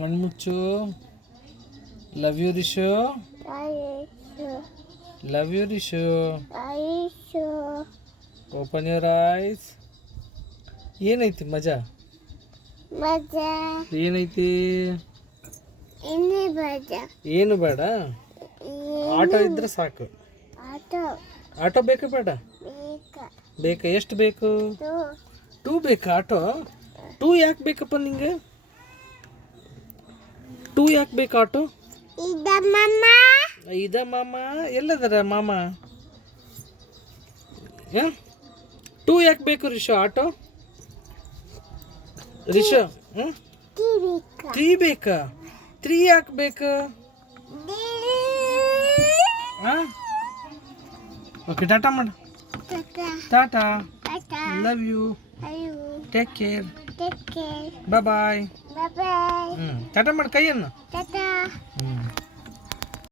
ಕಣ್ಮುಚ್ಚು. Love you Rishu. Love you Rishu. Open your eyes. ಏನೈತಿ ಮಜಾ? ಏನೈತಿ? ಏನು ಬೇಡ, ಆಟೋ ಇದ್ರೆ ಸಾಕು. ಆಟೋ ಬೇಕಾ ಬೇಡ? ಬೇಕಾ? ಎಷ್ಟು ಬೇಕು? 2 ಬೇಕಾ ಆಟೋ? 2 ಯಾಕೆ ಬೇಕಪ್ಪ ನಿಂಗೆ? 2 ಯಾಕೆ ಬೇಕು ಆಟೋ? ಇದ ಮಾಮ. ಎಲ್ಲದರ ಮಾಮ? 2 ಯಾಕೆ ಬೇಕು ರಿಶು ಆಟೋ? ರಿಶು 3 ಬೇಕಾ? 3 ಯಾಕೆ ಬೇಕು? ಓಕೆ, ಟಾಟಾ ಮಾಡು. ಟಾಟಾ. Love you. Take care. Bye bye. ಟಾಟಾ ಮಾಡು ಕೈಯನ್ನು.